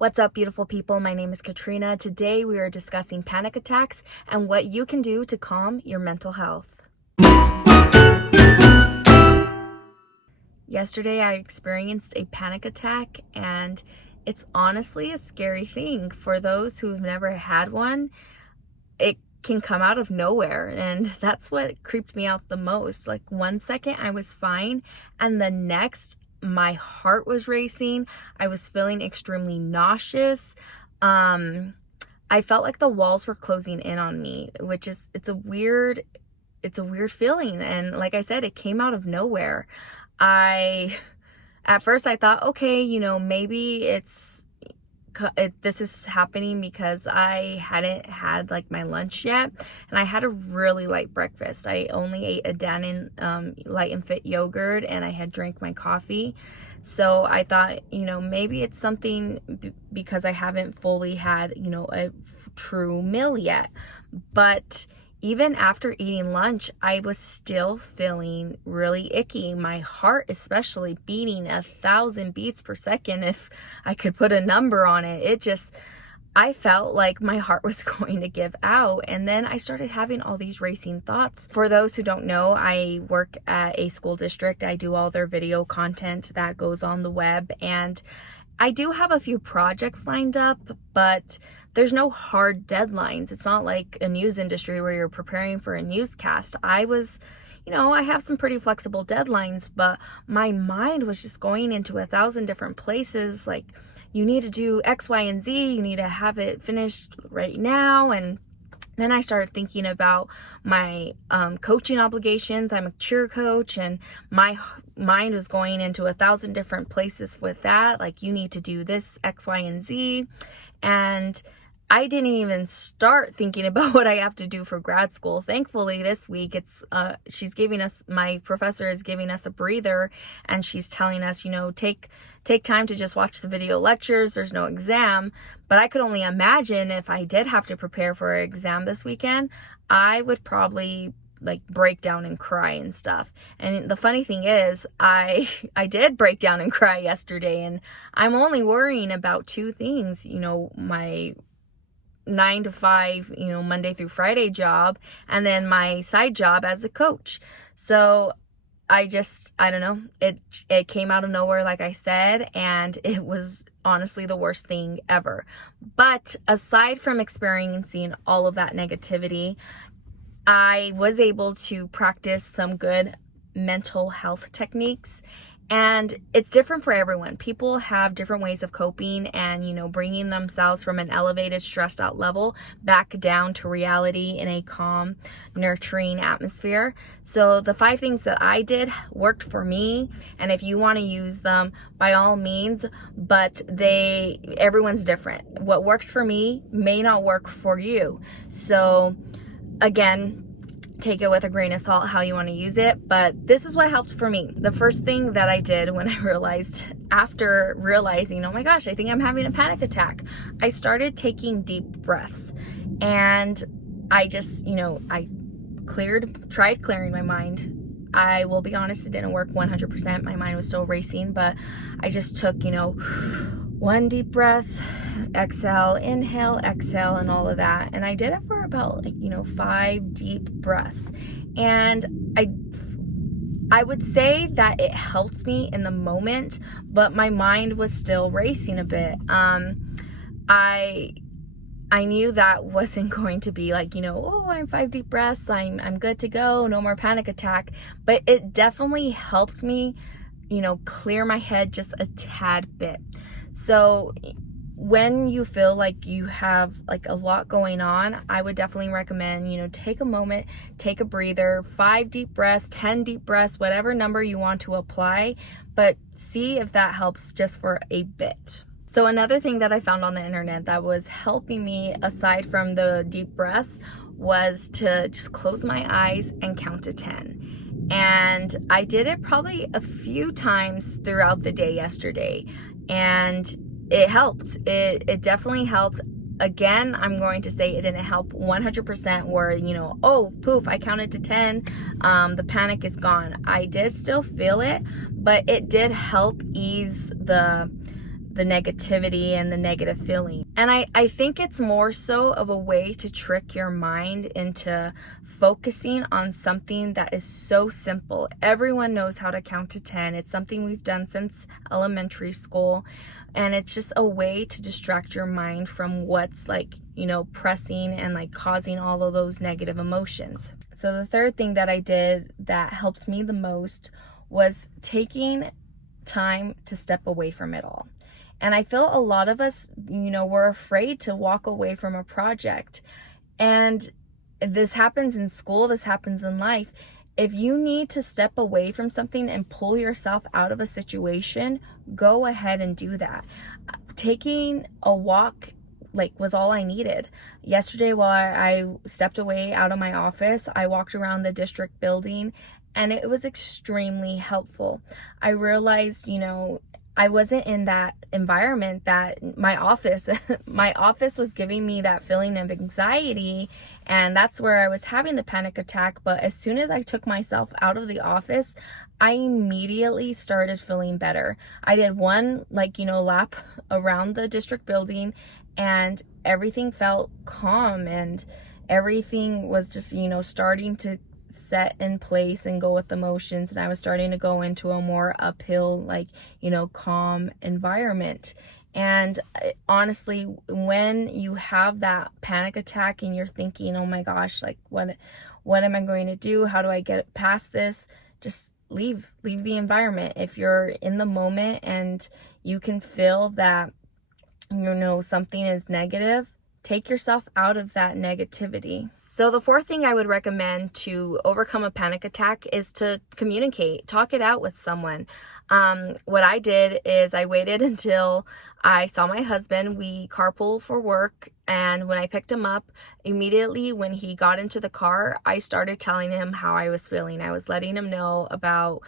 What's up, beautiful people? My name is Katrina. Today we are discussing panic attacks and what you can do to calm your mental health. Yesterday I experienced a panic attack, and it's honestly a scary thing. For those who have never had one, it can come out of nowhere, and that's what creeped me out the most. Like, 1 second I was fine, and the next my heart was racing. I was feeling extremely nauseous. I felt like the walls were closing in on me, which is, it's a weird feeling. And like I said, it came out of nowhere. At first I thought, okay, maybe this is happening because I hadn't had like my lunch yet, and I had a really light breakfast. I only ate a Dannon light and fit yogurt, and I had drank my coffee. So I thought, maybe it's something because I haven't fully had, a true meal yet. But even after eating lunch, I was still feeling really icky. My heart especially beating 1,000 beats per second, if I could put a number on it. I felt like my heart was going to give out. And then I started having all these racing thoughts. For those who don't know, I work at a school district. I do all their video content that goes on the web, and I do have a few projects lined up, but there's no hard deadlines. It's not like a news industry where you're preparing for a newscast. I have some pretty flexible deadlines, but my mind was just going into 1,000 different places. Like, you need to do X, Y, and Z. You need to have it finished right now. And then I started thinking about my coaching obligations. I'm a cheer coach, and my mind was going into 1,000 different places with that. Like, you need to do this X, Y, and Z. And I didn't even start thinking about what I have to do for grad school. Thankfully, this week my professor is giving us a breather, and she's telling us, take time to just watch the video lectures. There's no exam. But I could only imagine if I did have to prepare for an exam this weekend, I would probably break down and cry and stuff. And the funny thing is, I did break down and cry yesterday, and I'm only worrying about two things, my 9 to 5, Monday through Friday job, and then my side job as a coach. So I don't know, it came out of nowhere, like I said, and it was honestly the worst thing ever. But aside from experiencing all of that negativity, I was able to practice some good mental health techniques. And it's different for everyone. People have different ways of coping and, bringing themselves from an elevated, stressed out level back down to reality in a calm, nurturing atmosphere. So the 5 things that I did worked for me. And if you want to use them, by all means, but everyone's different. What works for me may not work for you. So again, take it with a grain of salt how you want to use it, but this is what helped for me. The first thing that I did when after realizing, oh my gosh, I think I'm having a panic attack, I started taking deep breaths. And I just, I tried clearing my mind. I will be honest, it didn't work 100%. My mind was still racing, but I just took, 1 deep breath, exhale, inhale, exhale, and all of that. And I did it for about 5 deep breaths. And I would say that it helped me in the moment, but my mind was still racing a bit. I knew that wasn't going to be I'm 5 deep breaths, I'm good to go, no more panic attack. But it definitely helped me, clear my head just a tad bit. So when you feel like you have a lot going on, I would definitely recommend, take a moment, take a breather, 5 deep breaths, 10 deep breaths, whatever number you want to apply, but see if that helps just for a bit. So another thing that I found on the internet that was helping me, aside from the deep breaths, was to just close my eyes and count to 10. And I did it probably a few times throughout the day yesterday, and it helped. It definitely helped. Again, I'm going to say it didn't help 100% where, oh, poof, I counted to 10, the panic is gone. I did still feel it, but it did help ease the the negativity and the negative feeling. And I think it's more so of a way to trick your mind into focusing on something that is so simple. Everyone knows how to count to 10. It's something we've done since elementary school. And it's just a way to distract your mind from what's like, pressing and like causing all of those negative emotions. So the third thing that I did that helped me the most was taking time to step away from it all. And I feel a lot of us, we're afraid to walk away from a project. And this happens in school, this happens in life. If you need to step away from something and pull yourself out of a situation, go ahead and do that. Taking a walk was all I needed. Yesterday, while I stepped away out of my office, I walked around the district building, and it was extremely helpful. I realized, I wasn't in that environment that my office was giving me that feeling of anxiety, and that's where I was having the panic attack. But as soon as I took myself out of the office, I immediately started feeling better. I did one lap around the district building, and everything felt calm, and everything was just, starting to set in place and go with the motions, and I was starting to go into a more uphill calm environment. And honestly, when you have that panic attack and you're thinking, oh my gosh, what am I going to do, how do I get past this, just leave the environment. If you're in the moment and you can feel that something is negative, take yourself out of that negativity. So the fourth thing I would recommend to overcome a panic attack is to communicate, talk it out with someone. What I did is I waited until I saw my husband. We carpool for work, and when I picked him up, immediately when he got into the car, I started telling him how I was feeling. I was letting him know about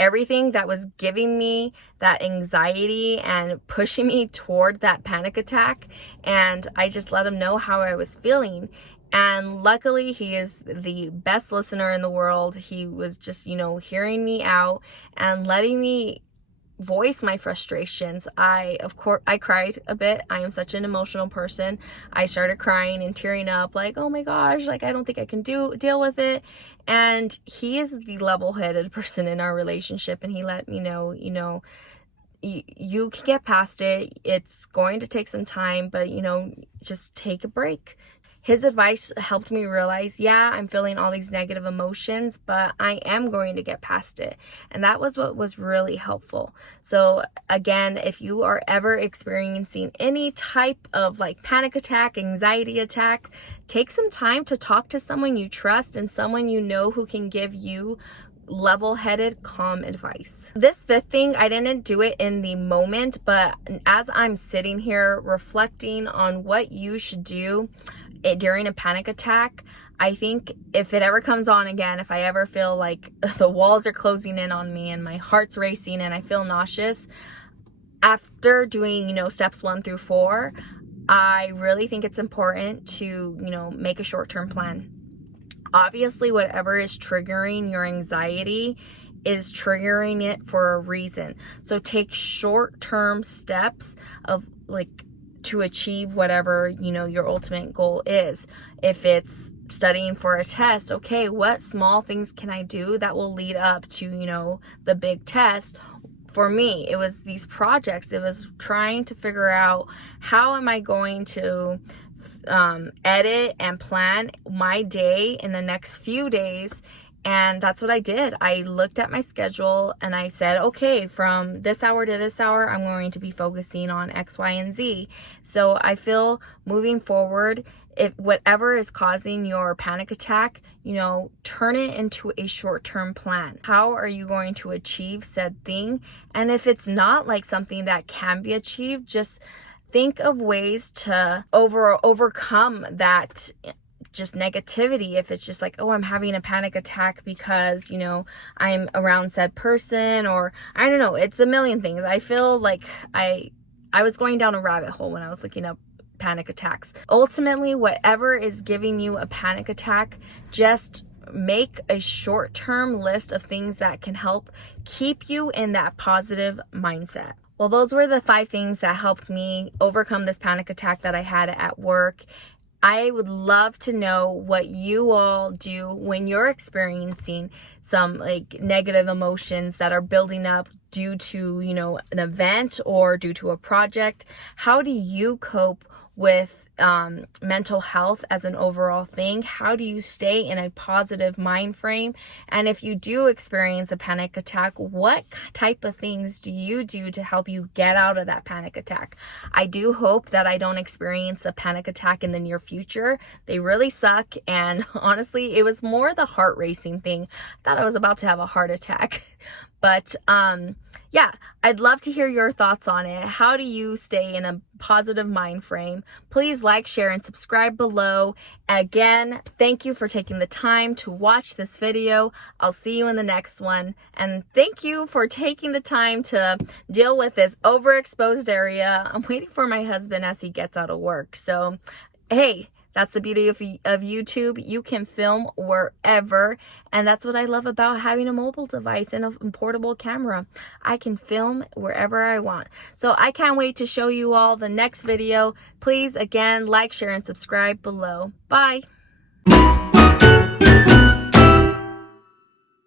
everything that was giving me that anxiety and pushing me toward that panic attack. And I just let him know how I was feeling. And luckily, he is the best listener in the world. He was just, hearing me out and letting me voice my frustrations. I cried a bit. I am such an emotional person. I started crying and tearing up oh my gosh, I don't think I can deal with it. And he is the level-headed person in our relationship, and he let me know, you can get past it. It's going to take some time, but just take a break. His advice helped me realize, yeah, I'm feeling all these negative emotions, but I am going to get past it. And that was what was really helpful. So again, if you are ever experiencing any type of panic attack, anxiety attack, take some time to talk to someone you trust and someone who can give you level-headed, calm advice. This fifth thing, I didn't do it in the moment, but as I'm sitting here reflecting on what you should do during a panic attack, I think if it ever comes on again, if I ever feel like the walls are closing in on me and my heart's racing and I feel nauseous, after doing, steps 1 through 4, I really think it's important to, make a short-term plan. Obviously, whatever is triggering your anxiety is triggering it for a reason. So take short-term steps of to achieve whatever, your ultimate goal is. If it's studying for a test, okay, what small things can I do that will lead up to, the big test? For me, it was these projects. It was trying to figure out how am I going to edit and plan my day in the next few days. And that's what I did. I looked at my schedule and I said, okay, from this hour to this hour, I'm going to be focusing on X, Y, and Z. So I feel moving forward, if whatever is causing your panic attack, turn it into a short-term plan. How are you going to achieve said thing? And if it's not something that can be achieved, just think of ways to overcome that just negativity. If it's just oh, I'm having a panic attack because, I'm around said person, or I don't know, it's a million things. I feel I was going down a rabbit hole when I was looking up panic attacks. Ultimately, whatever is giving you a panic attack, just make a short-term list of things that can help keep you in that positive mindset. Well, Well, those were the 5 things that helped me overcome this panic attack that I had at work. I would love to know what you all do when you're experiencing some like negative emotions that are building up due to, an event or due to a project. How do you cope with mental health as an overall thing? How do you stay in a positive mind frame? And if you do experience a panic attack, what type of things do you do to help you get out of that panic attack? I do hope that I don't experience a panic attack in the near future. They really suck, and honestly, it was more the heart racing thing. I thought I was about to have a heart attack. But yeah, I'd love to hear your thoughts on it. How do you stay in a positive mind frame? Please like, share, and subscribe below. Again, thank you for taking the time to watch this video. I'll see you in the next one. And thank you for taking the time to deal with this overexposed area. I'm waiting for my husband as he gets out of work. So, hey, that's the beauty of YouTube. You can film wherever, and that's what I love about having a mobile device and a portable camera. I can film wherever I want. So I can't wait to show you all the next video. Please, again, like, share, and subscribe below. Bye.